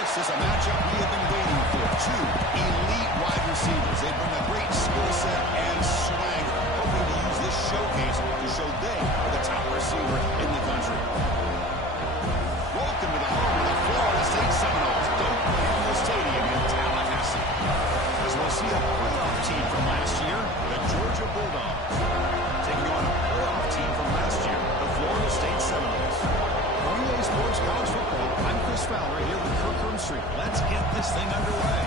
This is a matchup we have been waiting for. Two elite wide receivers. They bring a great skill set and swagger, hoping to use this showcase to show they are the top receiver in the country. Welcome to the home of the Florida State Seminoles, Doak Campbell Stadium in Tallahassee. As we'll see a playoff team from last year, the Georgia Bulldogs, taking on a playoff team from last year, the Florida State Seminoles. Relay Sports College Football. I'm Chris Fowler here with Kirk Hermstreet. Let's get this thing underway.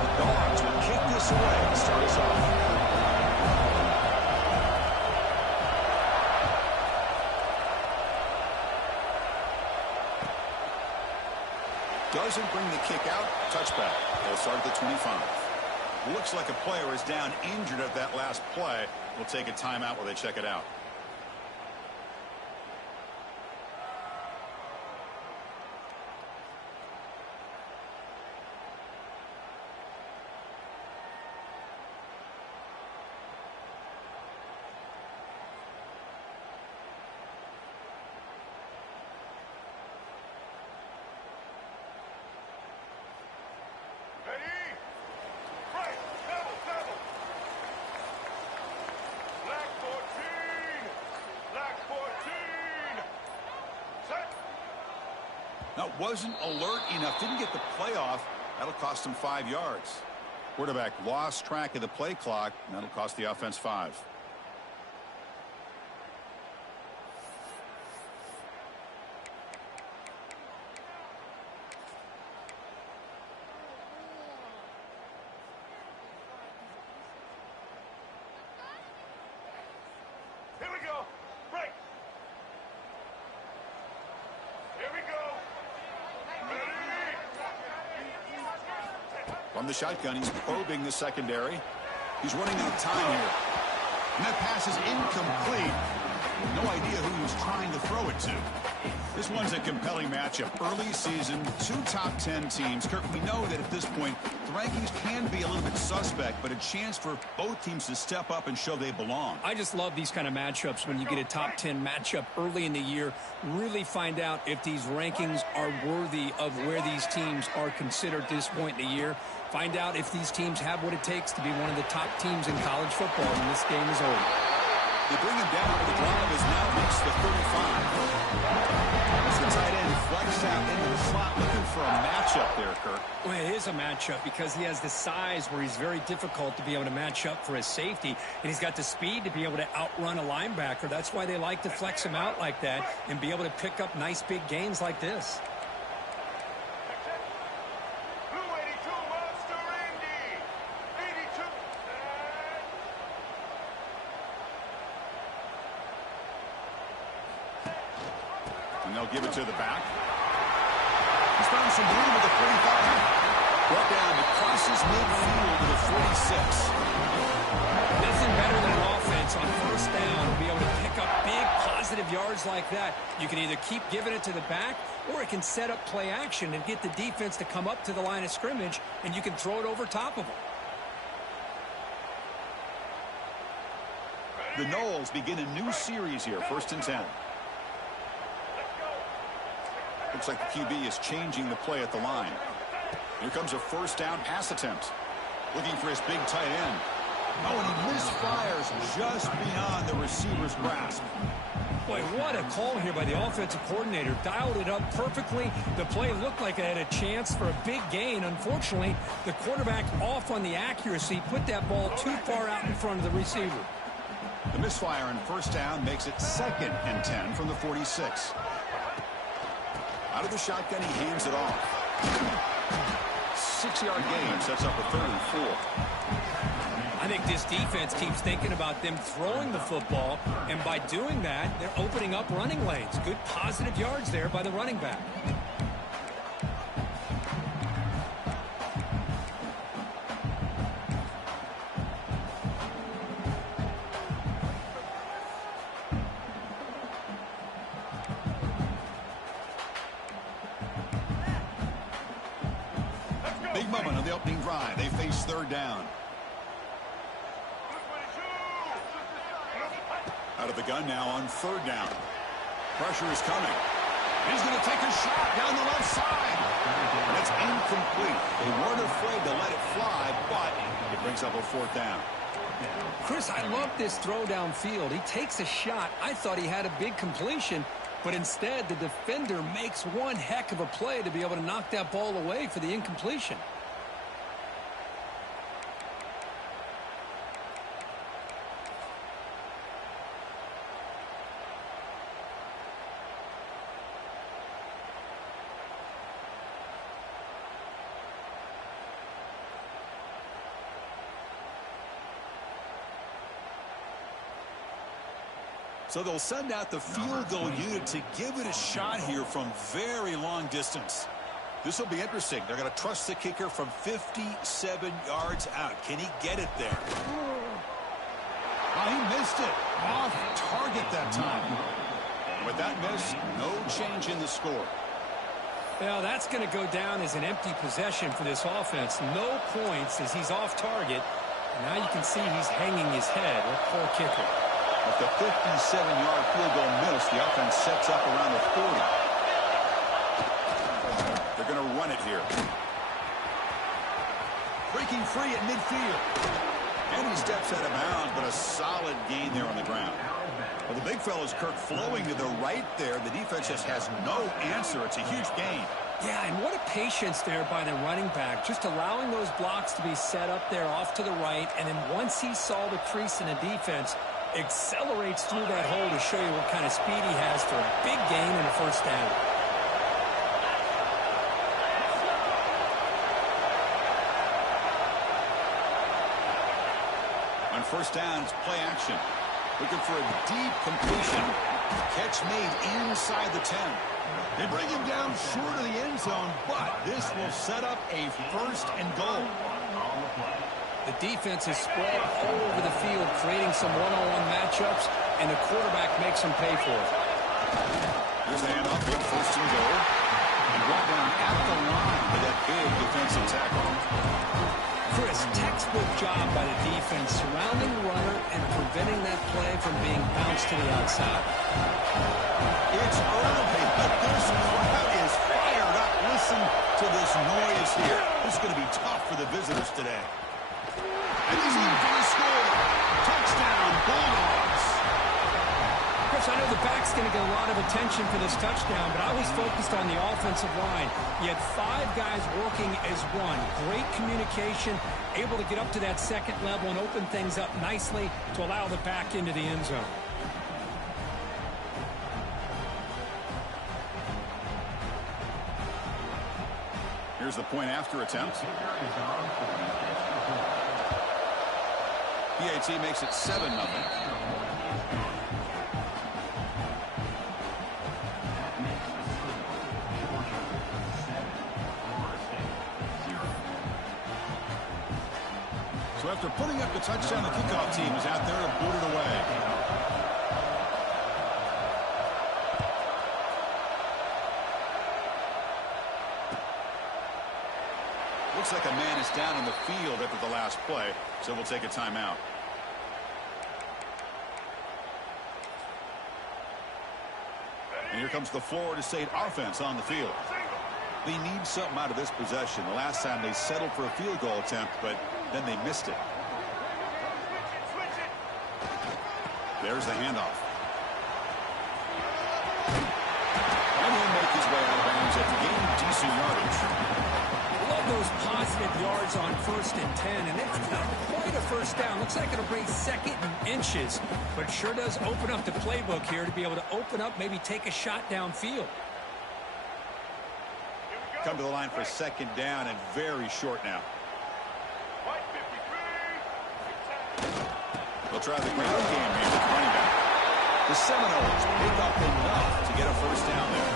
The Dogs will kick this away to start us off. Doesn't bring the kick out. Touchback. They'll start at the 25. Looks like a player is down injured at that last play. We'll take a timeout while they check it out. Now, wasn't alert enough. Didn't get the play off. That'll cost him 5 yards. Quarterback lost track of the play clock. And that'll cost the offense 5. Here we go. Break. Here we go. From the shotgun, he's probing the secondary. He's running out of time here. And that pass is incomplete. No idea who he was trying to throw it to. This one's a compelling matchup. Early season, 2 top 10 teams. Kirk, we know that at this point, the rankings can be a little bit suspect, but a chance for both teams to step up and show they belong. I just love these kind of matchups when you get a top 10 matchup early in the year. Really find out if these rankings are worthy of where these teams are considered at this point in the year. Find out if these teams have what it takes to be one of the top teams in college football when this game is over. They bring him down. The drive has now reached the 35. As the tight end flexed out into the slot, looking for a matchup there, Kirk. Well, it is a matchup because he has the size where he's very difficult to be able to match up for his safety, and he's got the speed to be able to outrun a linebacker. That's why they like to flex him out like that and be able to pick up nice big gains like this. Blue 82 Monster Indy. 82. And they'll give it to the back. He's found some room at the 45. Brought down to crosses midfield to the 46. Nothing better than an offense on first down to be able to pick up big positive yards like that. You can either keep giving it to the back, or it can set up play action and get the defense to come up to the line of scrimmage, and you can throw it over top of them. The Noles begin a new series here, 1st and 10. Looks like the QB is changing the play at the line. Here comes a first down pass attempt. Looking for his big tight end. Oh, and he misfires just beyond the receiver's grasp. Boy, what a call here by the offensive coordinator. Dialed it up perfectly. The play looked like it had a chance for a big gain. Unfortunately, the quarterback off on the accuracy, put that ball too far out in front of the receiver. The misfire on first down makes it 2nd and 10 from the 46. Out of the shotgun, he hands it off. 6-yard gain sets up a 3rd and 4. I think this defense keeps thinking about them throwing the football, and by doing that, they're opening up running lanes. Good positive yards there by the running back. Big moment on the opening drive. They face third down. Out of the gun now on third down. Pressure is coming. He's going to take a shot down the left side. And it's incomplete. They weren't afraid to let it fly, but it brings up a fourth down. Chris, I love this throw downfield. He takes a shot. I thought he had a big completion, but instead the defender makes one heck of a play to be able to knock that ball away for the incompletion. So they'll send out the field goal unit to give it a shot here from very long distance. This will be interesting. They're going to trust the kicker from 57 yards out. Can he get it there? Well, he missed it. Off target that time. With that miss, no change in the score. Well, that's going to go down as an empty possession for this offense. No points as he's off target. And now you can see he's hanging his head. What poor kicker. With the 57-yard field goal miss, the offense sets up around the 40. They're going to run it here. Breaking free at midfield. And he steps out of bounds, but a solid gain there on the ground. Well, the big fella's Kirk flowing to the right there. The defense just has no answer. It's a huge gain. Yeah, and what a patience there by the running back, just allowing those blocks to be set up there off to the right, and then once he saw the crease in the defense, accelerates through that hole to show you what kind of speed he has for a big gain and a first down. On first down, it's play action. Looking for a deep completion. Catch made inside the 10. They bring him down short of the end zone, but this will set up a first and goal. The defense is spread all over the field, creating some one-on-one matchups, and the quarterback makes them pay for it. Here's the handoff, good first and goal. And brought down at the line with that big defensive tackle. Chris, textbook job by the defense, surrounding the runner and preventing that play from being bounced to the outside. It's early, but this crowd is fired up. Listen to this noise here. This is going to be tough for the visitors today. And he's in for the score. Touchdown, Bulldogs. Chris, I know the back's going to get a lot of attention for this touchdown, but I was focused on the offensive line. You had 5 guys working as one. Great communication, able to get up to that second level and open things up nicely to allow the back into the end zone. Here's the point after attempt. PAT makes it 7-0. So after putting up the touchdown, the kickoff team is out there to boot it away. Looks like a man is down in the field after the last play, so we'll take a timeout. And here comes the Florida State offense on the field. They need something out of this possession. The last time they settled for a field goal attempt, but then they missed it. There's the handoff. And he'll make his way out of bounds after gaining decent yardage. Love those positive yards on 1st and 10, and it's not quite a first down. Looks like it'll bring 2nd and inches, but sure does open up the playbook here to be able to open up, maybe take a shot downfield. Come to the line for 2nd down and very short now. They'll try the ground game here with running back. The Seminoles pick up enough to get a first down there.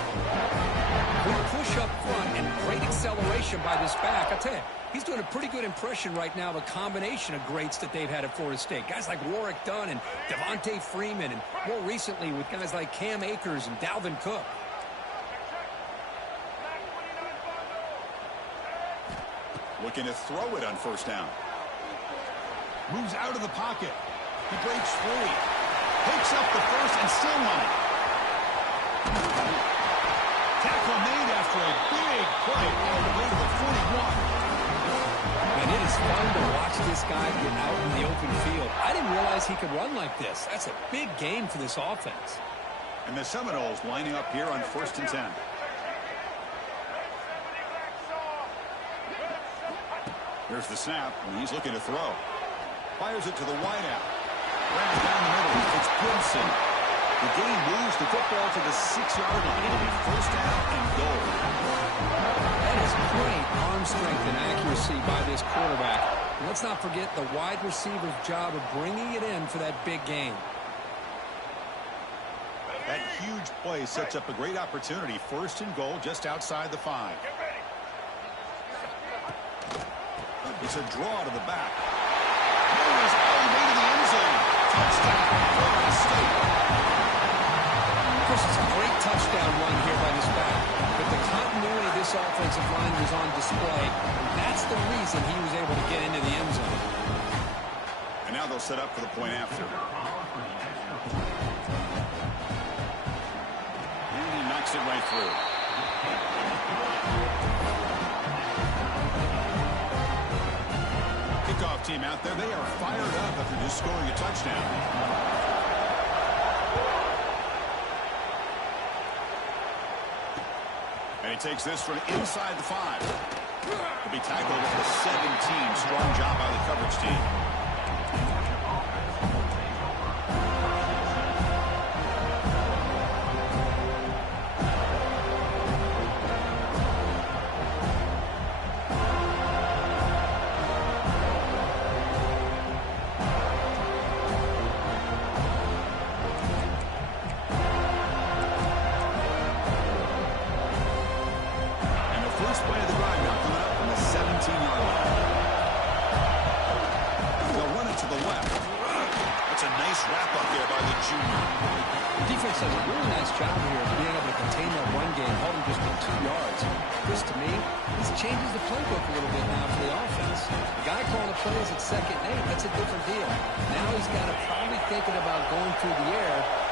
Good push up front and great acceleration by this back. I'll tell you, he's doing a pretty good impression right now of a combination of greats that they've had at Florida State. Guys like Warwick Dunn and Devontae Freeman, and more recently with guys like Cam Akers and Dalvin Cook. Looking to throw it on first down. Moves out of the pocket. He breaks free. Picks up the first and still on it. Tackle made after a big play all the way to the 41. And it is fun to watch this guy get out in the open field. I didn't realize he could run like this. That's a big game for this offense. And the Seminoles lining up here on 1st and 10. Here's the snap, and he's looking to throw. Fires it to the wideout. Runs down the middle. It's Gibson. The game moves the football to the 6-yard line. It'll be first down and goal. That is great arm strength and accuracy by this quarterback. And let's not forget the wide receiver's job of bringing it in for that big game. That huge play sets up a great opportunity. 1st and goal just outside the 5. It's a draw to the back. Moves all the way to the end zone. Touchdown, Florida State. Of course, it's a great touchdown run here by this back. But the continuity of this offensive line was on display. And that's the reason he was able to get into the end zone. And now they'll set up for the point after. And he knocks it right through. Kickoff team out there. They are fired up after just scoring a touchdown. And he takes this from inside the 5. He'll be tackled at the 17. Strong job by the coverage team.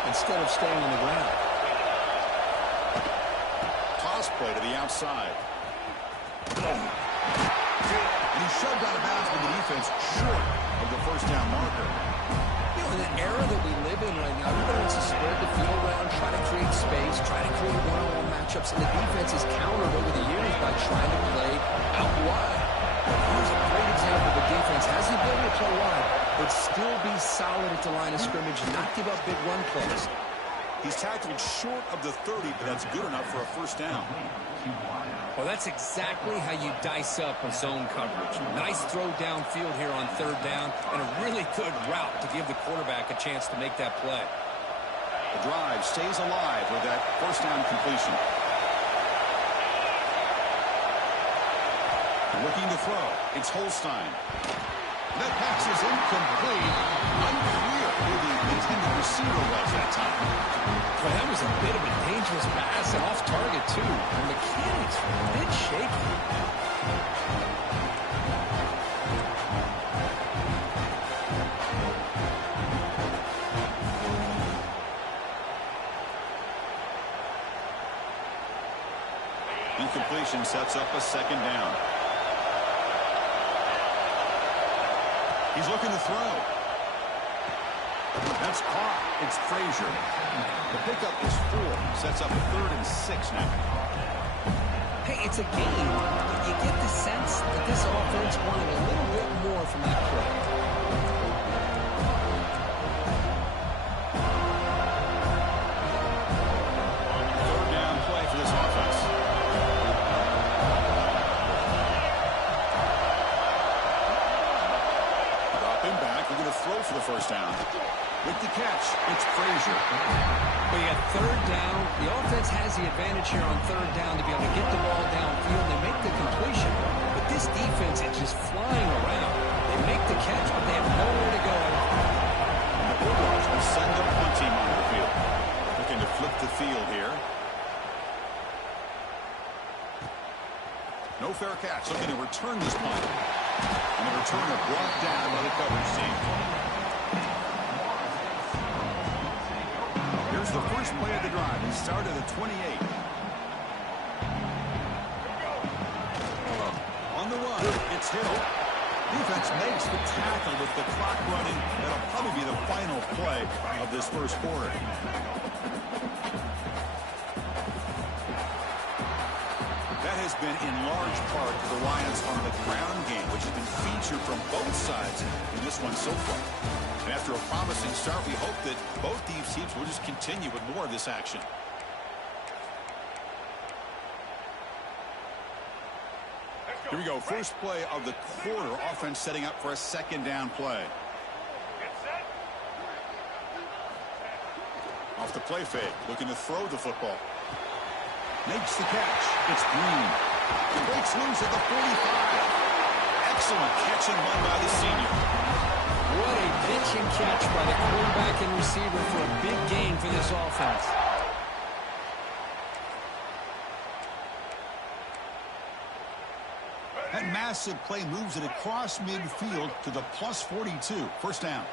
Instead of staying on the ground. Toss play to the outside. And he's shoved out of bounds with the defense short of the first down marker. You know, in the era that we live in right now, everybody wants to spread the field around, try to create space, try to create one-on-one matchups, and the defense is countered over the years by trying to play out wide. Here's a great example of the defense has the ability to play wide, but still be solid at the line of scrimmage and not give up big run plays. He's tackled short of the 30, but that's good enough for a first down. Well, that's exactly how you dice up a zone coverage. Nice throw downfield here on 3rd down, and a really good route to give the quarterback a chance to make that play. The drive stays alive with that first down completion. Looking to throw. It's Holstein. That pass is incomplete. Unclear who the intended receiver was that time. Well, that was a bit of a dangerous pass and off target, too. The mechanics were a bit shaky. Incompletion sets up a 2nd down. He's looking to throw. That's caught. It's Frazier. The pickup is 4. Sets up a 3rd and 6 now. Hey, it's a game. You get the sense that this offense wanted a little bit more from that play. Third down play for this offense. Dropping back. We're going to throw for the first down. With the catch, it's Frazier. We got 3rd down. The offense has the advantage here on 3rd down to be able to get the ball downfield and make the completion. But this defense is just flying around. They make the catch, but they have nowhere to go. And the Bulldogs will send the punt team on the field. Looking to flip the field here. No fair catch, looking to return this punt. And the returner brought down by the coverage team. Here's the first play of the drive. He started at 28. On the run, it's Hill. Defense makes the tackle with the clock running. That'll probably be the final play of this first quarter. That has been in large part the reliance on the ground game, which has been featured from both sides in this one so far. And after a promising start, we hope that both these teams will just continue with more of this action. Here we go. First play of the quarter. Offense setting up for a second down play. Off the play fake. Looking to throw the football. Makes the catch. It's Green. He breaks loose at the 45. Excellent catch and run by the senior. What a pitch and catch by the quarterback and receiver for a big gain for this offense. That massive play moves it across midfield to the plus 42. First down.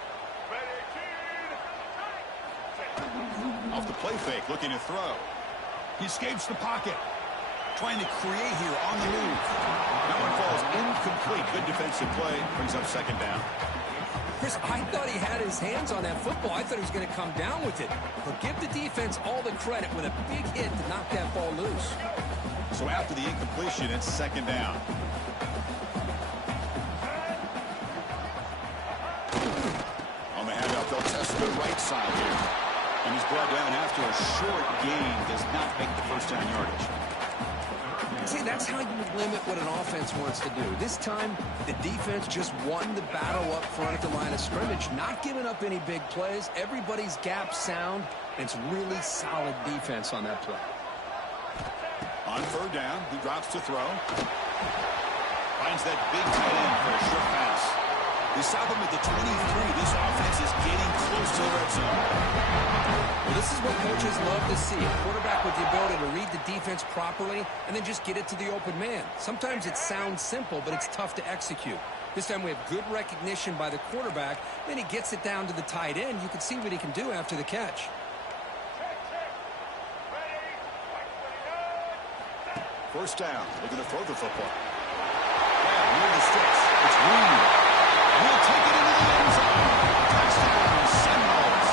Off the play fake, looking to throw. He escapes the pocket. Trying to create here on the move. That one falls incomplete. Good defensive play. Brings up second down. Chris, I thought he had his hands on that football. I thought he was going to come down with it. But give the defense all the credit with a big hit to knock that ball loose. So after the incompletion, it's second down. On the handoff, they'll test the right side here. And he's brought down after a short gain. Does not make the first down yardage. See, that's how you limit what an offense wants to do. This time, the defense just won the battle up front at the line of scrimmage, not giving up any big plays. Everybody's gap sound. It's really solid defense on that play. On third down, he drops to throw. Finds that big tight end for a short pass. They stop him at the 23. This offense is getting close to the red zone. Well, this is what coaches love to see. A quarterback with the ability to read the defense properly and then just get it to the open man. Sometimes it sounds simple, but it's tough to execute. This time we have good recognition by the quarterback. Then he gets it down to the tight end. You can see what he can do after the catch. First down. Looking to throw the football. Yeah, near the sticks. It's Green. He'll take it into the end zone. Touchdown, Seminoles.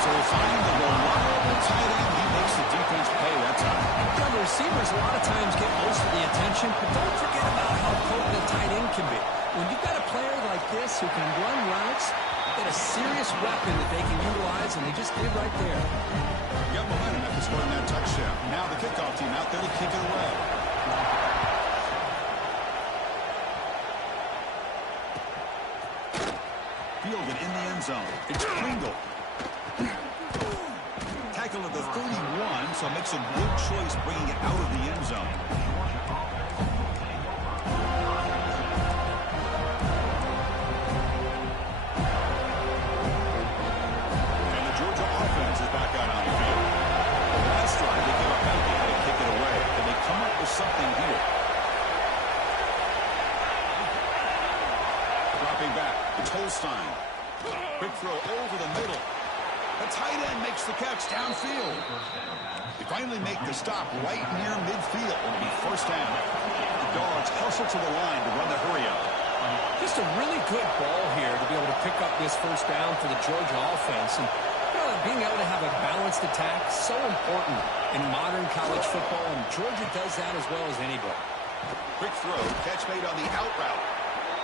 So we'll find the reliable tight end. He makes the defense pay that time. Yeah, the receivers a lot of times get most of the attention, but don't forget about how potent a tight end can be. When you've got a player like this who can run routes, you've got a serious weapon that they can utilize, and they just did right there. Got momentum after scoring that touchdown. Now the kickoff team out there to kick it away. Fielded in the end zone. It's Pringle. Tackle at the 31, so makes a good choice bringing it out of the end zone. And the Georgia offense is back out on the field. The last drive, they came up empty, had to kick it away. Can they come up with something here? Dropping back, it's Holstein. Quick throw over the middle. The tight end makes the catch downfield. They finally make the stop right near midfield. It'll be first down. The Dogs hustle to the line to run the hurry-up. Just a really good ball here to be able to pick up this first down for the Georgia offense. And being able to have a balanced attack, so important in modern college football, and Georgia does that as well as anybody. Quick throw, catch made on the out route.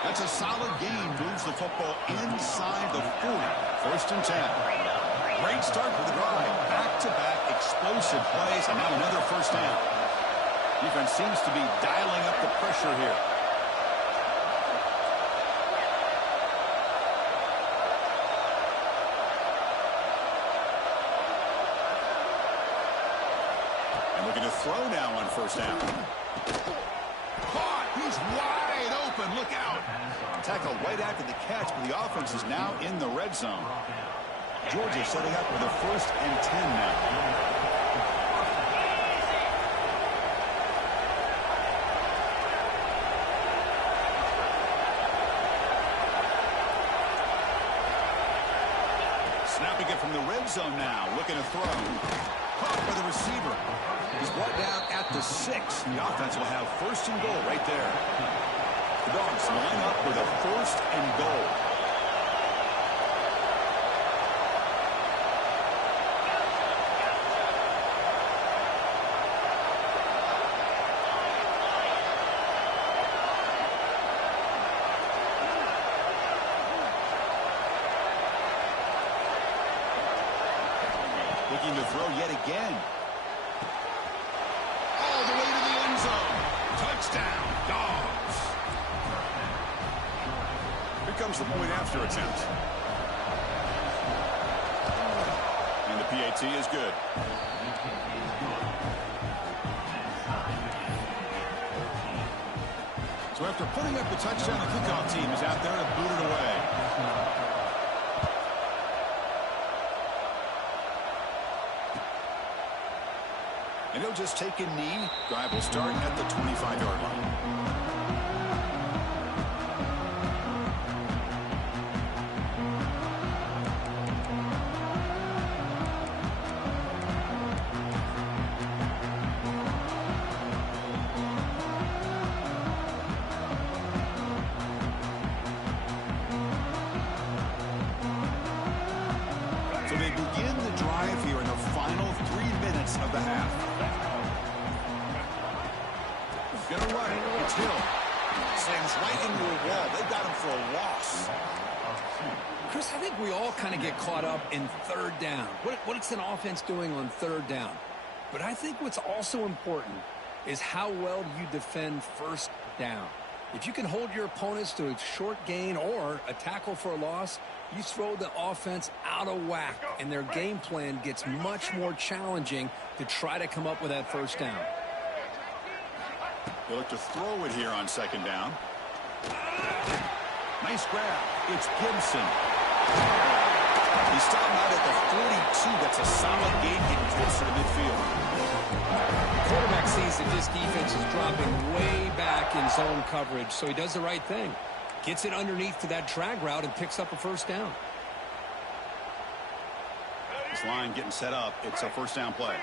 That's a solid gain, moves the football inside the 40. First and 10. Great start for the drive. Back-to-back explosive plays, and now another first down. Defense seems to be dialing up the pressure here. And looking to throw now on first down. Caught! He's wide open. Look out. Tackled right after the catch, but the offense is now in the red zone. Georgia setting up with a first and 10 now. Snapping it from the red zone now. Looking to throw. Caught by the receiver. He's brought down at the 6. The offense will have first and goal right there. The Dogs line up with a first and goal. Looking to throw yet again. All the way to the end zone. Touchdown, Dogs. Here comes the point after attempt. And the PAT is good. So after putting up the touchdown, the kickoff team is out there to boot it away. And he'll just take a knee. Drive will start at the 25-yard line. So they begin the drive here in the final 3 minutes of the half. Gonna run it. It's Hill. Slams right into a wall. They got him for a loss. Chris, I think we all kind of get caught up in third down. What's an offense doing on third down? But I think what's also important is how well you defend first down. If you can hold your opponents to a short gain or a tackle for a loss, you throw the offense out of whack, and their game plan gets much more challenging to try to come up with that first down. They look to throw it here on second down. Nice grab. It's Gibson. He's stopped out at the 42. That's a solid gain getting closer to midfield. The quarterback sees that this defense is dropping way back in zone coverage, so he does the right thing. Gets it underneath to that drag route and picks up a first down. This line getting set up. It's a first down play.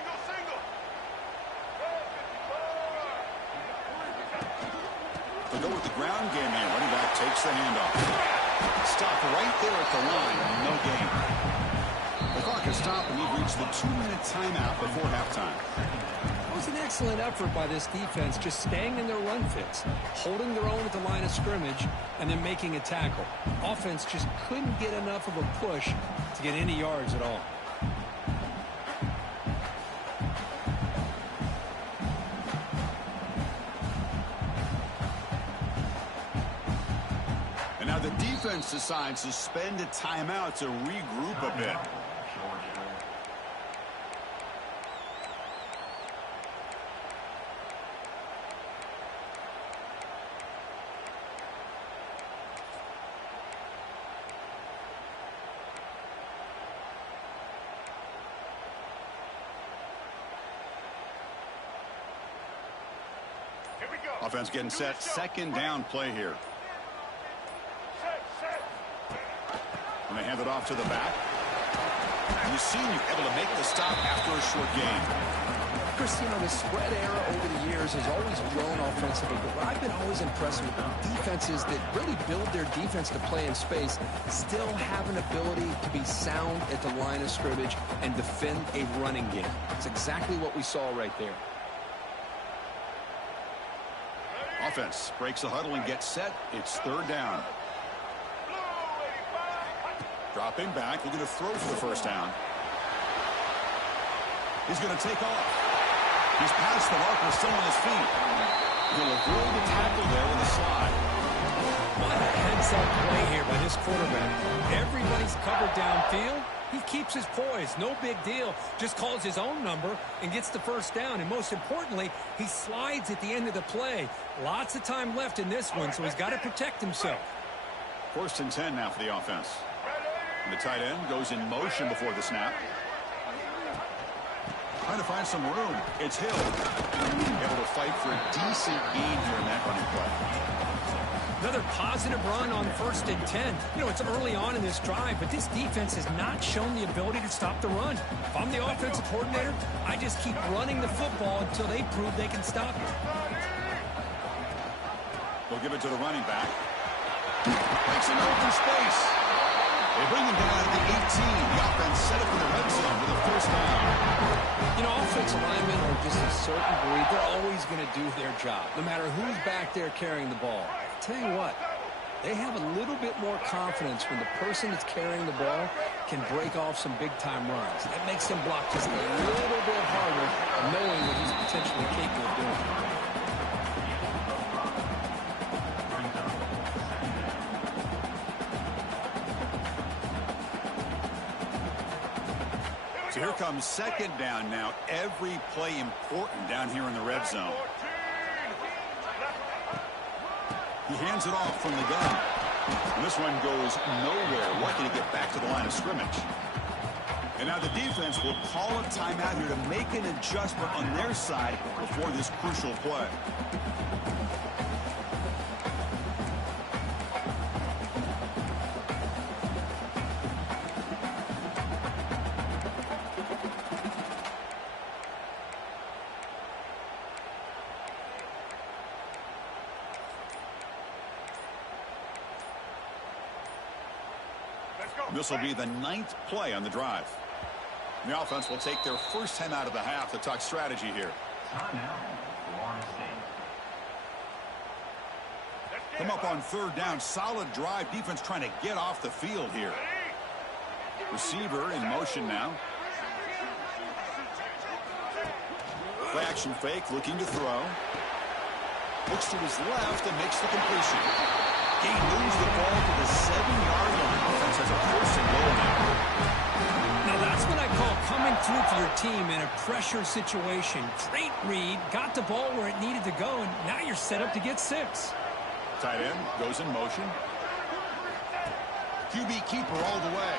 They'll go with the ground game here. Running back takes the handoff. Stop right there at the line. No gain. The clock is stopped, and we've reached the 2-minute timeout before halftime. It was an excellent effort by this defense, just staying in their run fits, holding their own at the line of scrimmage, and then making a tackle. Offense just couldn't get enough of a push to get any yards at all. And now the defense decides to spend a timeout to regroup a bit. Here we go. Offense getting set. Second down play here. And they hand it off to the back. And you see you able to make the stop after a short gain. Chris, you know, the spread era over the years has always grown offensively, but what I've been always impressed with defenses that really build their defense to play in space still have an ability to be sound at the line of scrimmage and defend a running game. It's exactly what we saw right there. Offense breaks the huddle and gets set. It's third down. Dropping back, looking to throw for the first down. He's going to take off. He's past the marker, still on his feet. He'll avoid the tackle there with a slide. What a heads-up play here by this quarterback. Everybody's covered downfield. He keeps his poise. No big deal. Just calls his own number and gets the first down. And most importantly, he slides at the end of the play. Lots of time left in this one, so he's got to protect himself. First and 10 now for the offense. And the tight end goes in motion before the snap. Trying to find some room. It's Hill. Able to fight for a decent gain here in that running play. Another positive run on 1st and 10. You know, it's early on in this drive, but this defense has not shown the ability to stop the run. If I'm the offensive coordinator, I just keep running the football until they prove they can stop it. They'll give it to the running back. Makes an open space. They bring him down at the 18. The offense set up in the red zone for the first down. You know, offensive linemen are just a certain breed. They're always going to do their job, no matter who's back there carrying the ball. I'll tell you what, they have a little bit more confidence when the person that's carrying the ball can break off some big-time runs. That makes them block just a little bit harder, knowing what he's potentially capable of doing. So here comes second down now. Every play important down here in the red zone. He hands it off from the gun. And this one goes nowhere. Lucky to get back to the line of scrimmage. And now the defense will call a timeout here to make an adjustment on their side before this crucial play. This will be the 9th play on the drive. The offense will take their first time out of the half to talk strategy here. Come up on 3rd down. Solid drive. Defense trying to get off the field here. Receiver in motion now. Play action fake, looking to throw. Looks to his left and makes the completion. He moves the ball to the 7-yard line. Offense has a 1st and goal now. Now that's what I call coming through for your team in a pressure situation. Great read, got the ball where it needed to go, and now you're set up to get 6. Tight end goes in motion. QB keeper all the way.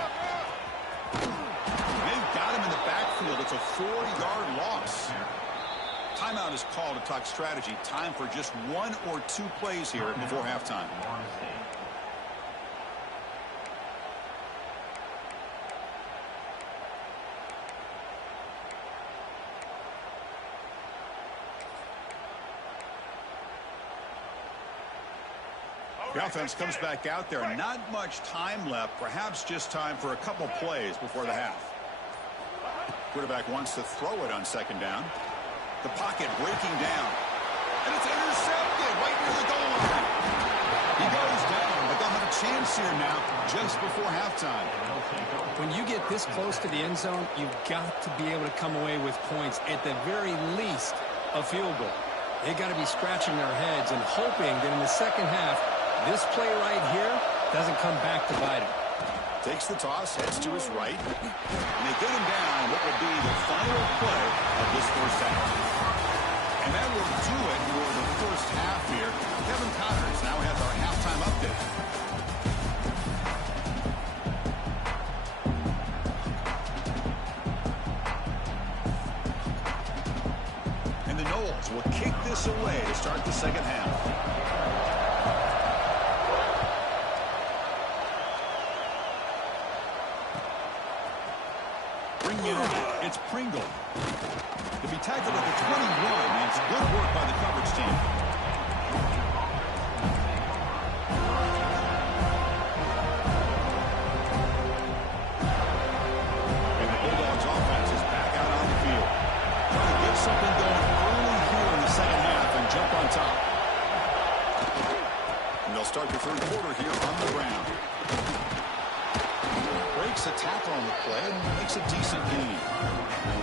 They've got him in the backfield. It's a 4-yard loss. Timeout is called to talk strategy. Time for just 1 or 2 plays here before halftime. The offense comes back out there. Not much time left. Perhaps just time for a couple plays before the half. Quarterback wants to throw it on 2nd down. The pocket breaking down. And it's intercepted right near the goal line. He goes down, but they'll have a chance here now just before halftime. When you get this close to the end zone, you've got to be able to come away with points, at the very least a field goal. They've got to be scratching their heads and hoping that in the second half, this play right here doesn't come back to bite him. Takes the toss, heads to his right. And they get him down what will be the final play of this first half. And that will do it for the first half here. Kevin Connors now has our halftime update. And the Noles will kick this away to start the second half. It's Pringle. To be tackled at the 21 means good work by the coverage team. And the Bulldogs offense is back out on the field. Trying to get something going early here in the second half and jump on top. And they'll start the 3rd quarter here on the ground. Breaks a tackle on the play and makes a decent gain.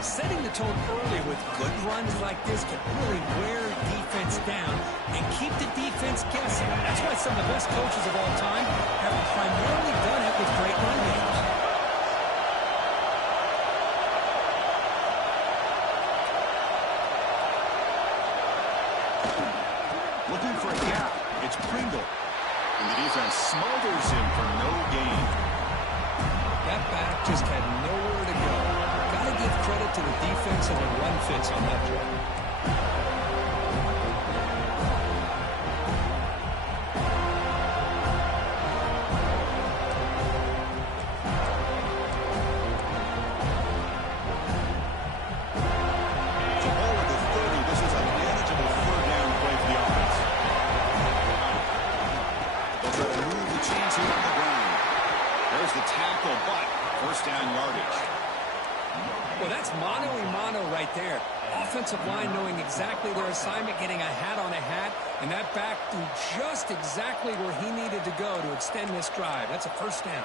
Setting the tone early with good runs like this can really wear a defense down and keep the defense guessing. That's why some of the best coaches of all time have primarily done it with great run games. Looking for a gap. It's Pringle. And the defense smothers him for no gain. That back just had nowhere to go. Got to give credit to the defense and the run fits on that play. mano-a-mano right there. Offensive line knowing exactly their assignment, getting a hat on a hat, and that back threw just exactly where he needed to go to extend this drive. That's a first down.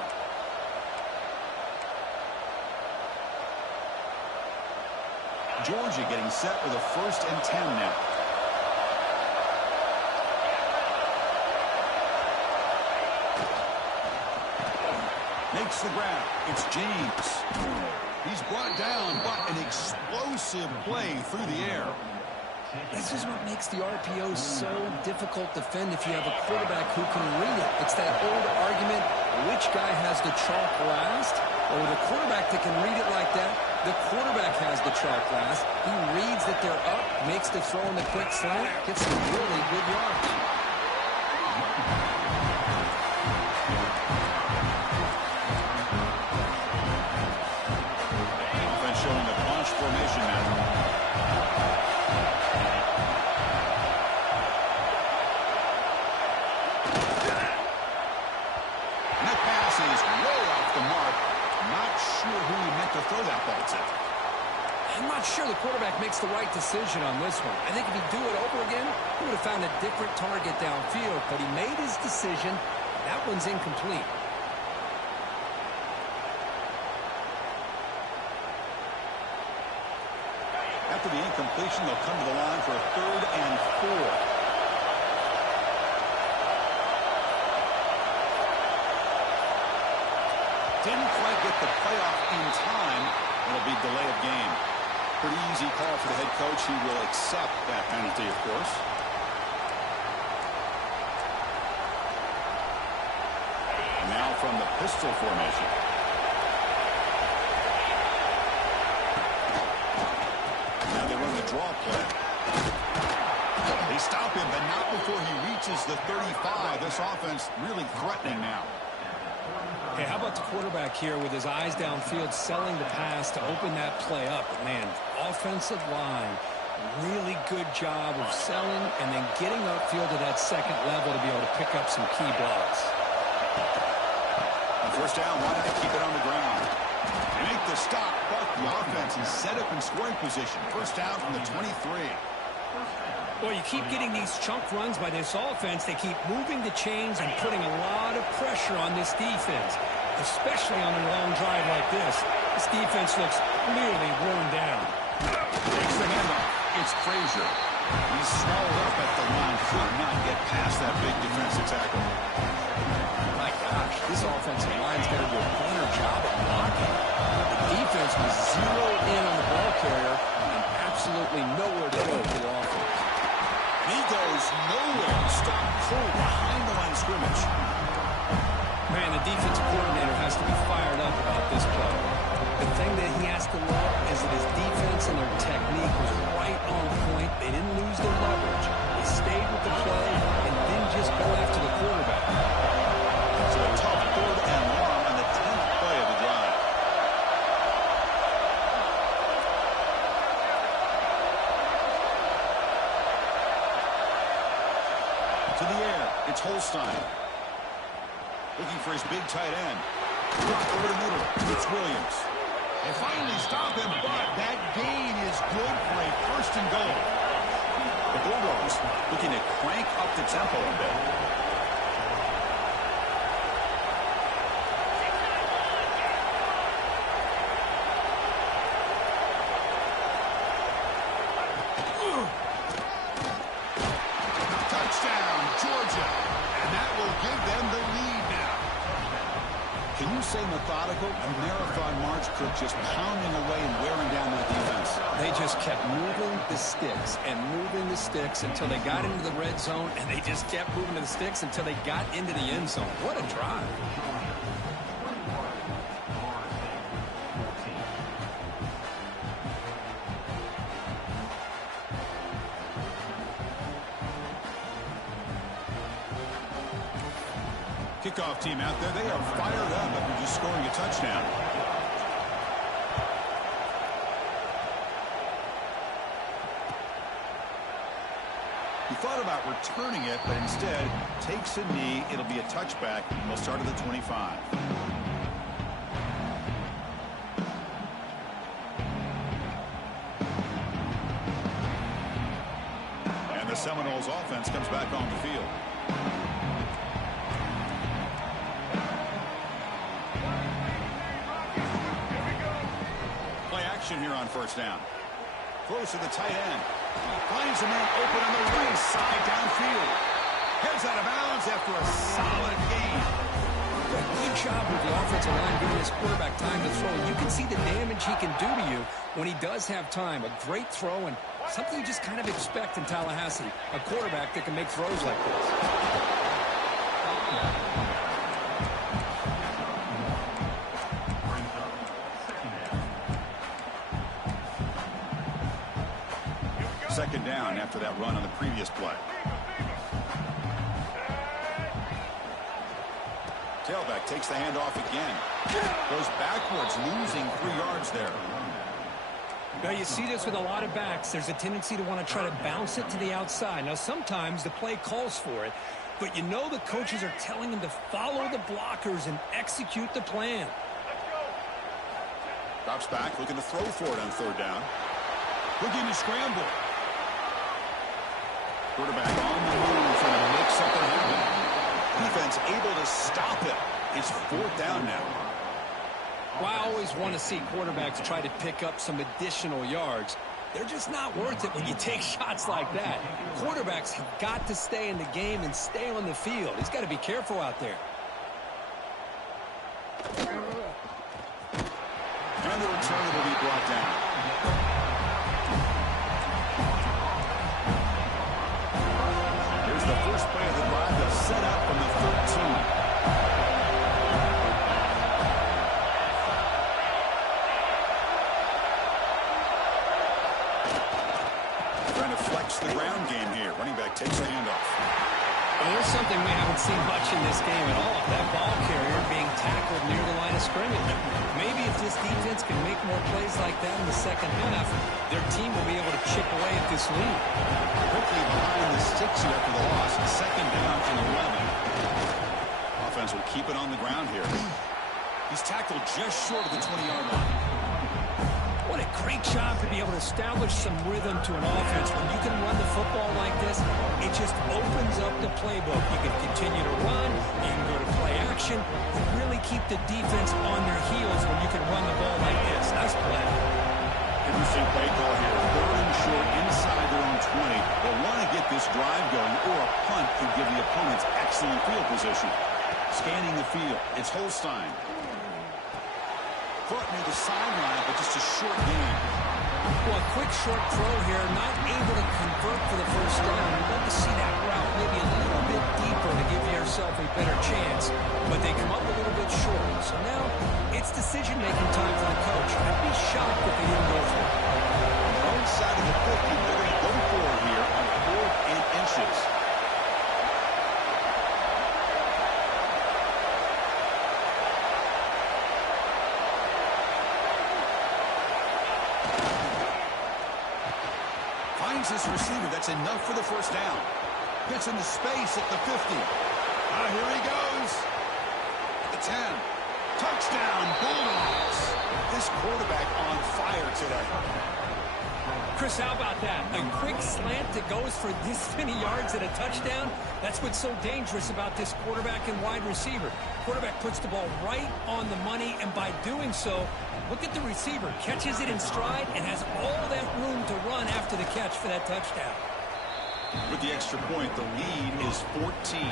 Georgia getting set with a 1st and 10 now. Makes the grab. It's James. He's brought down, but an explosive play through the air. This is what makes the RPO so difficult to defend if you have a quarterback who can read it. It's that old argument, which guy has the chalk last? Or the quarterback that can read it like that, the quarterback has the chalk last. He reads that they're up, makes the throw in the quick slant, gets some really good yards. Offense showing the bunch formation now. Throw that ball to. I'm not sure the quarterback makes the right decision on this one. I think if he'd do it over again, he would have found a different target downfield, but he made his decision. That one's incomplete. After the incompletion, they'll come to the line for a 3rd and 4. Didn't quite get the playoff in time. It'll be delay of game. Pretty easy call for the head coach. He will accept that penalty, of course. And now from the pistol formation. Now they run the draw play. They stop him, but not before he reaches the 35. This offense really threatening now. Hey, how about the quarterback here with his eyes downfield, selling the pass to open that play up? Man, offensive line, really good job of selling and then getting upfield to that second level to be able to pick up some key blocks. On 1st down, why not keep it on the ground? They make the stop, but the offense is set up in scoring position. 1st down from the 23. Well, you keep getting these chunk runs by this offense. They keep moving the chains and putting a lot of pressure on this defense, especially on a long drive like this. This defense looks really worn down. Takes the handoff. It's Frazier. He's swallowed up at the line. Could not get past that big defensive tackle. My gosh, this offensive line's got to do a better job of blocking. The defense was zeroed in on the ball carrier and absolutely nowhere to go for the offense. He goes nowhere. Stop cold behind the line of scrimmage. Man, the defensive coordinator has to be fired up about this play. The thing that he has to love is that his defense and their technique was right on point. They didn't lose their leverage. They stayed with the play and didn't just go after the quarterback. So a tough 3rd and long on the 10th play of the drive. To the air, it's Holstein. Looking for his big tight end. Over the middle, it's Williams. They finally stop him, but that gain is good for a 1st and goal. The Bulldogs looking to crank up the tempo a bit. Touchdown, Georgia. And that will give them the lead now. Can you say methodical? A marathon march, Cook, just pounding away and wearing down their defense. They just kept moving the sticks and moving the sticks until they got into the red zone, and they just kept moving the sticks until they got into the end zone. What a drive. Kickoff team out there, they are fired up after just scoring a touchdown. He thought about returning it, but instead takes a knee. It'll be a touchback. They'll start at the 25. Seminoles offense comes back on the field. Play action here on first down. Throws to the tight end. Finds a man open on the right side downfield. Heads out of bounds after a solid gain. Good job with the offensive line giving his quarterback time to throw. You can see the damage he can do to you when he does have time. A great throw and something you just kind of expect in Tallahassee. A quarterback that can make throws like this. Second down after that run on the previous play. Tailback takes the handoff again. Goes backwards, losing 3 yards there. Now you see this with a lot of backs. There's a tendency to want to try to bounce it to the outside. Now sometimes the play calls for it, but you know the coaches are telling them to follow the blockers and execute the plan. Drops back, looking to throw for it on third down. Looking to scramble. Quarterback on the move, trying to make something happen. Defense able to stop it. It's fourth down now. Well, I always want to see quarterbacks try to pick up some additional yards. They're just not worth it when you take shots like that. Quarterbacks have got to stay in the game and stay on the field. He's got to be careful out there. And the return will be brought down. Here's the first play of the drive. They'll set up from the 13. Trying to flex the ground game here. Running back takes the handoff. Well, there's something we haven't seen much in this game at all. That ball carrier being tackled near the line of scrimmage. Maybe if this defense can make more plays like that in the second half, their team will be able to chip away at this lead. Quickly behind the sticks here after the loss. Second down and 11. Offense will keep it on the ground here. He's tackled just short of the 20-yard line. What a great job to be able to establish some rhythm to an offense. When you can run the football like this, it just opens up the playbook. You can continue to run, you can go to play action, and really keep the defense on their heels when you can run the ball like this. Nice play. Interesting play call here. Third and short inside their own 20. They'll want to get this drive going, or a punt could give the opponents excellent field position. Scanning the field, it's Holstein. Caught near the sideline, but just a short gain. Well, a quick short throw here, not able to convert for the first down. You'd love to see that route maybe a little bit deeper to give yourself a better chance, but they come up a little bit short. So now it's decision-making time for the coach. I'd be shocked if they didn't go for it. On their own side of the 50, they're going to go for it here on 4th and inches. This receiver, that's enough for the first down. Gets into space at the 50. Here he goes. The 10. Touchdown, Bulldogs. This quarterback on fire today. Chris, how about that? A quick slant that goes for this many yards and a touchdown. That's what's so dangerous about this quarterback and wide receiver. Quarterback puts the ball right on the money, and by doing so, look at the receiver. Catches it in stride and has all that room to run after the catch for that touchdown. With the extra point, the lead is 14.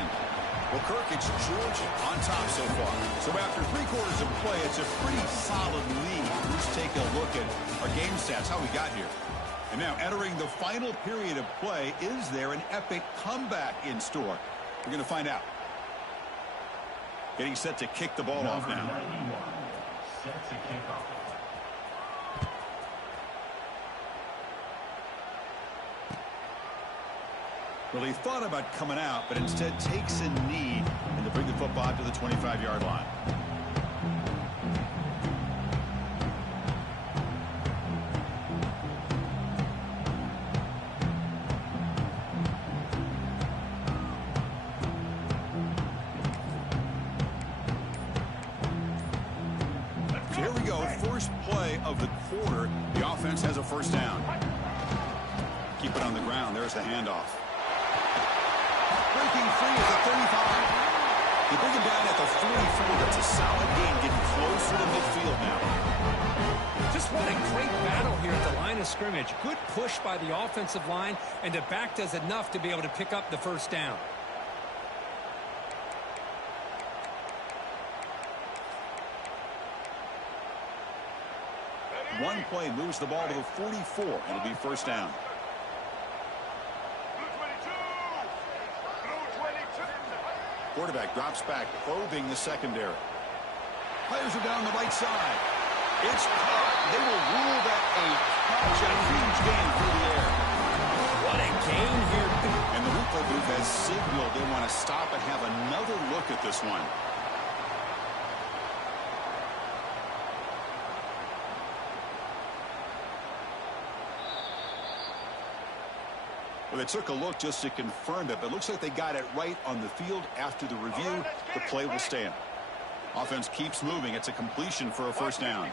Well, Kirk, it's Georgia on top so far. So after 3 quarters of play, it's a pretty solid lead. Let's take a look at our game stats, how we got here. And now entering the final period of play, is there an epic comeback in store? We're going to find out. Getting set to kick the ball off now. Set to kick off. Well, he thought about coming out, but instead takes a knee and to bring the football to the 25-yard line. Here we go, first play of the quarter. The offense has a first down. Keep it on the ground. There's the handoff. breaking free at the 35. They bring him down at the 44. That's a solid gain, getting closer to midfield now. Just what a great battle here at the line of scrimmage. Good push by the offensive line, and the back does enough to be able to pick up the first down. One play moves the ball to the 44. It'll be first down. Quarterback drops back, probing the secondary. Players are down the right side. It's caught. They will rule that a catch, a huge gain through the air. What a gain here. And the replay booth has signaled they want to stop and have another look at this one. Well, they took a look just to confirm it, but it looks like they got it right on the field. After the review, the play will stand. Offense keeps moving. It's a completion for a first down.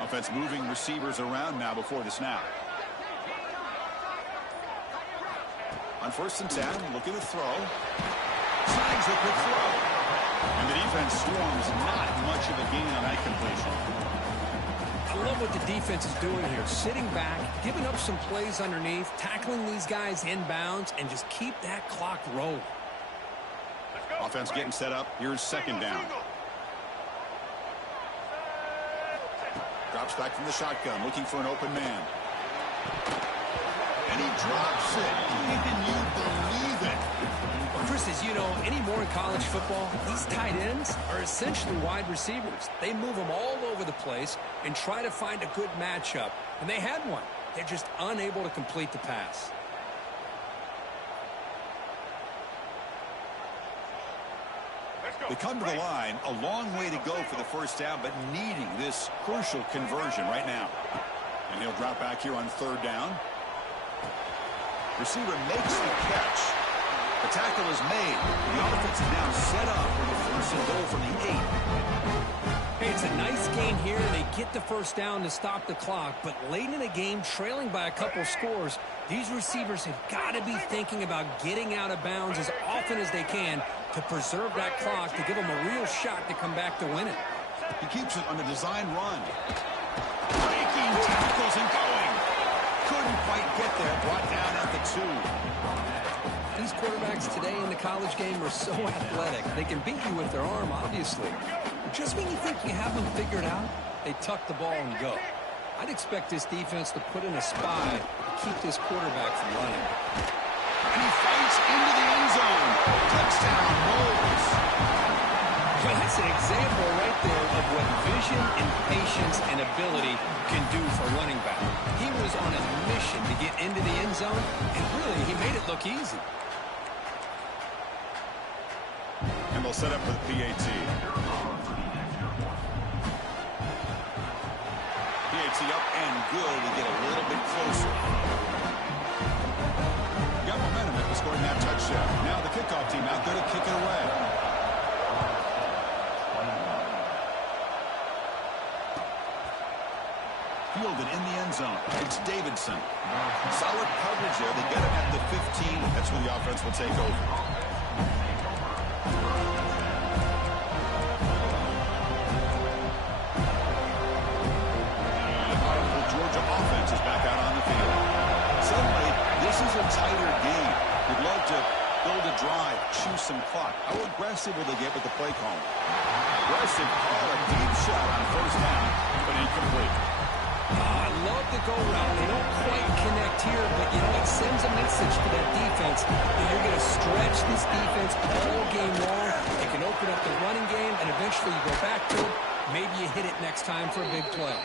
Offense moving receivers around now before the snap. On 1st and 10, looking to throw. Snags a quick throw. And the defense swarms. Not much of a gain on that completion. I love what the defense is doing here. Sitting back, giving up some plays underneath, tackling these guys inbounds, and just keep that clock rolling. Offense getting set up. Here's second down. Drops back from the shotgun, looking for an open man. And he drops it. Can you believe it? Well, Chris, as you know, anymore in college football, these tight ends are essentially wide receivers. They move them all over the place and try to find a good matchup. And they had one. They're just unable to complete the pass. They come to the line, a long way to go for the first down, but needing this crucial conversion right now. And he'll drop back here on 3rd down. Receiver makes the catch. The tackle is made. The offense is now set up for the 1st and goal from the 8. Hey, it's a nice gain here. They get the first down to stop the clock, but late in the game, trailing by a couple scores, these receivers have got to be thinking about getting out of bounds as often as they can to preserve that clock, to give them a real shot to come back to win it. He keeps it on the design run. Breaking tackles and going. Couldn't quite get there. Brought down at the 2. These quarterbacks today in the college game are so athletic. They can beat you with their arm, obviously. Just when you think you have them figured out, they tuck the ball and go. I'd expect this defense to put in a spy to keep this quarterback from running. And he fights into the end zone. Touchdown, Bulls. Well, that's an example right there of what vision and patience and ability can do for running back. He was on a mission to get into the end zone, and really, he made it look easy. And they'll set up for the PAT. PAT up and good. We get a little bit closer. Got momentum after scoring that touchdown. Now the kickoff team out there to kick it away. Fielded in the end zone. It's Davidson. Solid coverage there. They get him at the 15. That's where the offense will take over. Georgia offense is back out on the field. Suddenly, this is a tighter game. We'd love to build a drive, choose some clock. How aggressive will they get with the play call? Aggressive call, a deep shot on 1st down, but incomplete. I love the go route. They don't quite connect here, but, you know, it sends a message to that defense that you're going to stretch this defense all game long. It can open up the running game, and eventually you go back to it. Maybe you hit it next time for a big play.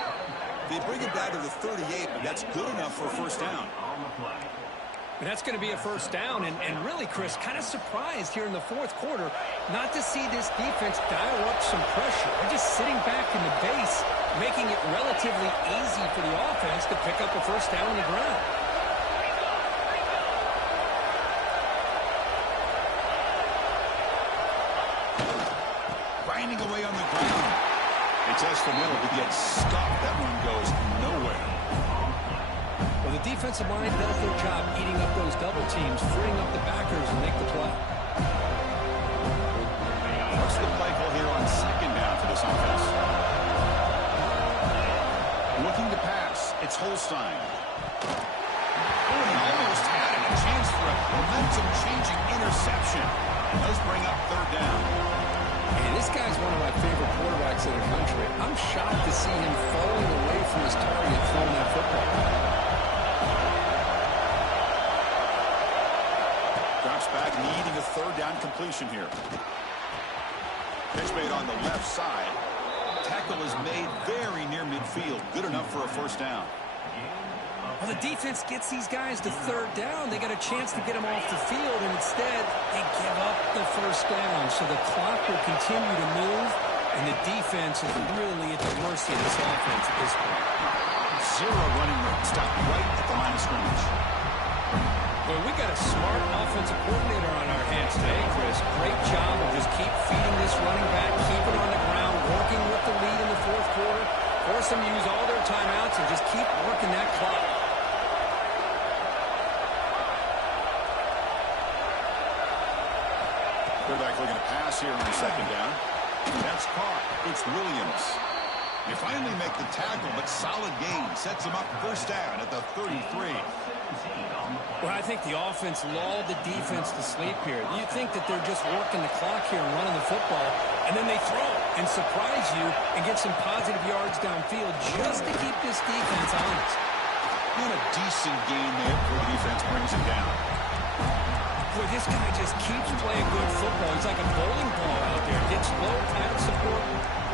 They bring it down to the 38, but that's good enough for a first down. And that's going to be a first down, and really, Chris, kind of surprised here in the 4th quarter not to see this defense dial up some pressure. They're just sitting back in the base, making it relatively easy for the offense to pick up a first down on the ground. Grinding away on the ground. They test the middle, but get stuck. That one goes nowhere. Well, The defensive line does their job eating up those double teams, freeing up the backers and make the play. What's the play call here on second down for this offense? Looking to pass. It's Holstein. Oh, he almost had it. A chance for a momentum-changing interception. And those bring up third down. Hey, this guy's one of my favorite quarterbacks in the country. I'm shocked to see him falling away from his target throwing that football. Drops back, needing a third down completion here. Pitch made on the left side. Tackle is made very near midfield. Good enough for a first down. Well, the defense gets these guys to third down. They got a chance to get them off the field, and instead they give up the first down. So the clock will continue to move, and the defense is really at the mercy of this offense at this point. Zero running room. Stop right at the line of scrimmage. Well, we got a smart offensive coordinator on our hands today, Chris. Great job of just keep feeding this running back, keep it on the ground, working with the lead in the fourth quarter, force them to use all their timeouts, and just keep working that clock. Quarterback looking to pass here on second down. That's caught. It's Williams. They finally make the tackle, but solid gain. Sets them up first down at the 33. Well, I think the offense lulled the defense to sleep here. You think that they're just working the clock here and running the football, and then they throw and surprise you and get some positive yards downfield just to keep this defense honest. Not a decent game there before the defense brings him down. Boy, this guy just keeps playing good football. He's like a bowling ball out there. Gets low pad support,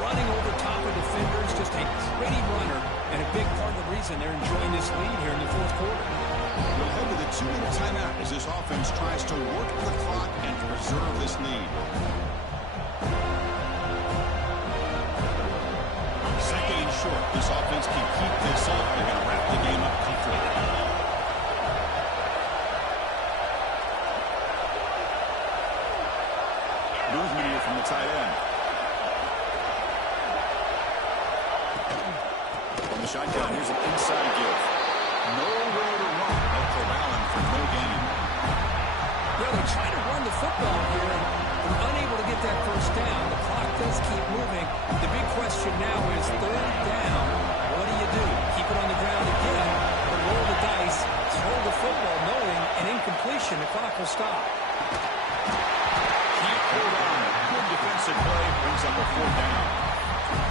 running over top of defenders. Just a pretty runner, and a big part of the reason they're enjoying this lead here in the fourth quarter. We'll head to the 2-minute timeout as this offense tries to work the clock and preserve this lead. Second and short. This offense can keep this up. They're going to wrap the game up comfortably. Movement here from the tight end. On the shotgun, here's an inside give. Nowhere to run. They'll corral him for no gain. Yeah, they're trying to run the football here, and they're unable to get that first down. The clock does keep moving. The big question now is third down. What do? Keep it on the ground again, or roll the dice, throw the football, knowing an incompletion, the clock will stop. Hold on. Good defensive play. Brings up a fourth down.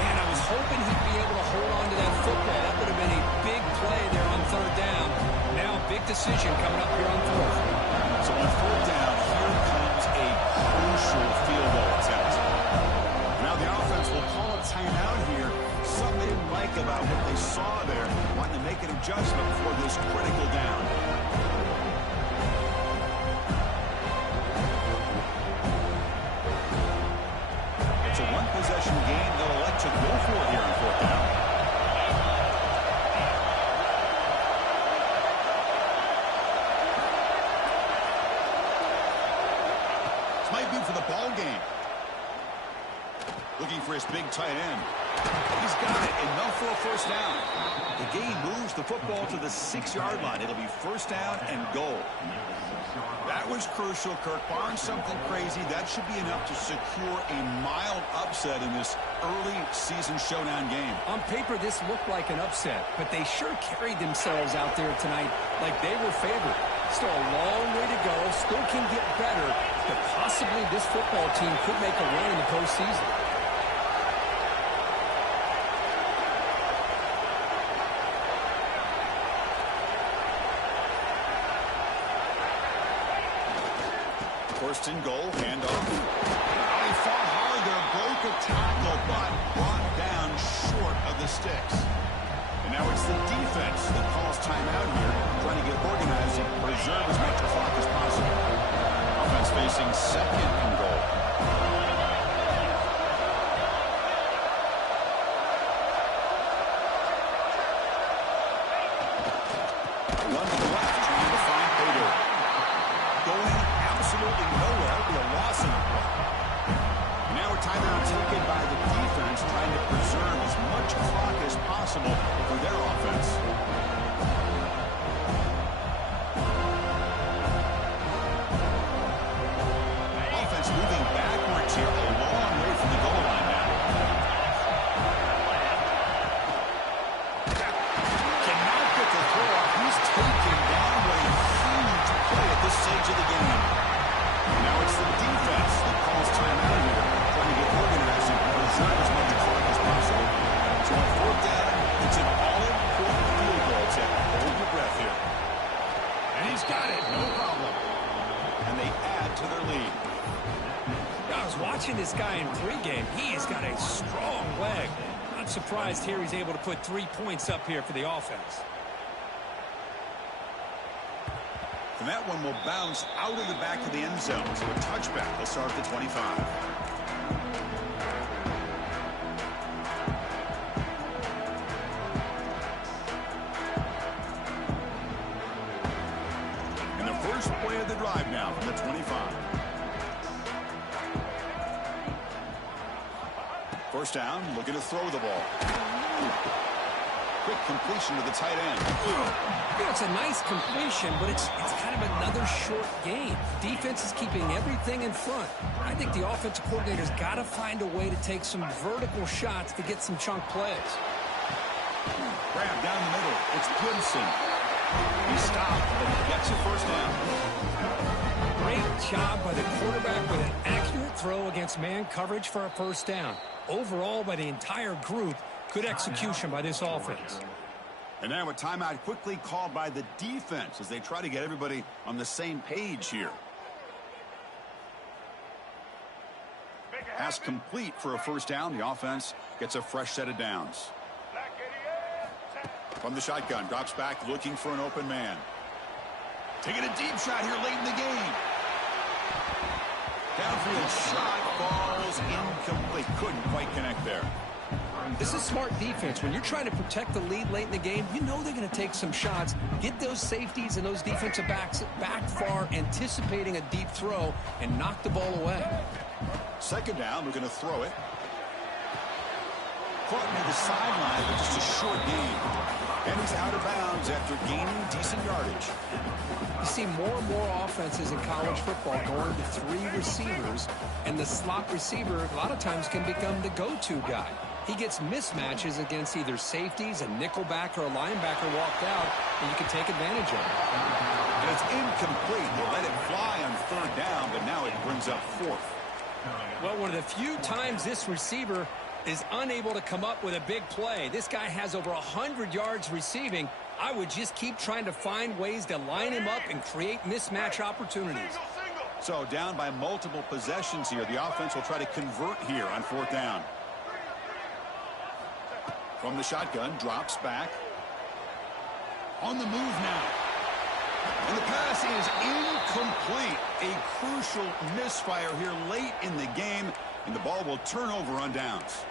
And I was hoping he'd be able to hold on to that football. That would have been a big play there on third down. Now a big decision coming up here on fourth. So on fourth down, here comes a crucial field goal attempt. Now the offense will call a timeout here. Something they didn't like about what they saw there. Wanting to make an adjustment for this critical down. It's a one-possession game. They'll elect to go for it here on fourth down. This might be for the ball game. Looking for his big tight end. He's got it. Enough for a first down. The game moves the football to the 6-yard line. It'll be first down and goal. That was crucial, Kirk. Barring something crazy, that should be enough to secure a mild upset in this early season showdown game. On paper, this looked like an upset, but they sure carried themselves out there tonight like they were favored. Still a long way to go. Still can get better, but possibly this football team could make a run in the postseason. First and goal, handoff. They fought hard there, broke a tackle, but brought down short of the sticks. And now it's the defense that calls timeout here, trying to get organized and preserve as much clock as possible. Offense facing second and goal. Run to the left, trying to find payday. Going absolutely nowhere, be a loss in the play. And now a timeout taken by the defense, trying to preserve as much clock as possible for their offense. this guy in pregame. He has got a strong leg. Not surprised here he's able to put 3 points up here for the offense. And that one will bounce out of the back of the end zone. So a touchback will start at the 25. And the first play of the drive now from the 25. First down, looking to throw the ball. Quick completion to the tight end. You know, it's a nice completion, but it's kind of another short game. Defense is keeping everything in front. I think the offensive coordinator's got to find a way to take some vertical shots to get some chunk plays. Grab down the middle. It's Goodson. He stopped, but he gets a first down. Great job by the quarterback with an accurate throw against man coverage for a first down. Overall, by the entire group, good execution by this offense. And now a timeout quickly called by the defense as they try to get everybody on the same page here. Pass complete for a first down. The offense gets a fresh set of downs. From the shotgun, drops back looking for an open man. Taking a deep shot here late in the game. Downfield shot falls incomplete. Couldn't quite connect there. This is smart defense. When you're trying to protect the lead late in the game, you know they're going to take some shots, get those safeties and those defensive backs back far, anticipating a deep throw, and knock the ball away. Second down, we're going to throw it. Caught near the sideline, but just a short gain. And he's out of bounds after gaining decent yardage. You see more and more offenses in college football going to 3 receivers, and the slot receiver a lot of times can become the go-to guy. He gets mismatches against either safeties, a nickelback, or a linebacker walked out, and you can take advantage of it. And it's incomplete. They let it fly on third down, but now it brings up fourth. Well, one of the few times this receiver is unable to come up with a big play. This guy has over 100 yards receiving. I would just keep trying to find ways to line him up and create mismatch opportunities. So down by multiple possessions here. The offense will try to convert here on fourth down. From the shotgun, drops back. On the move now. And the pass is incomplete. A crucial misfire here late in the game, and the ball will turn over on downs.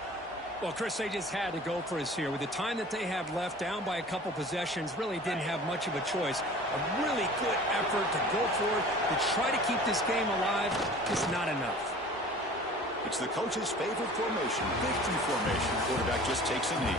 Well, Chris, they just had to go for us here. With the time that they have left, down by a couple possessions, really didn't have much of a choice. A really good effort to go for it, to try to keep this game alive, just not enough. It's the coach's favorite formation, victory formation. Quarterback just takes a knee.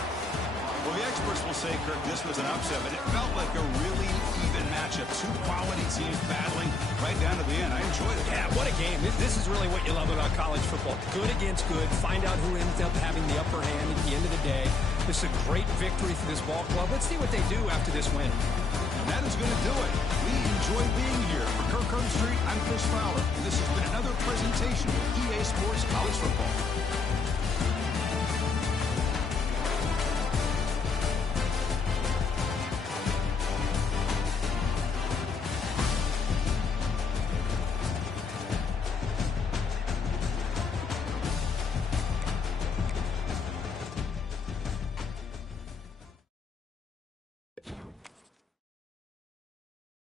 Well, the experts will say, Kirk, this was an upset, but it felt like a really even matchup. 2 quality teams battling right down to the end. I enjoyed it. Yeah, what a game. This is really what you love about college football. Good against good. Find out who ends up having the upper hand at the end of the day. This is a great victory for this ball club. Let's see what they do after this win. And that is going to do it. We enjoy being here. For Kirk Herbstreit, I'm Chris Fowler. And this has been another presentation of EA Sports College Football.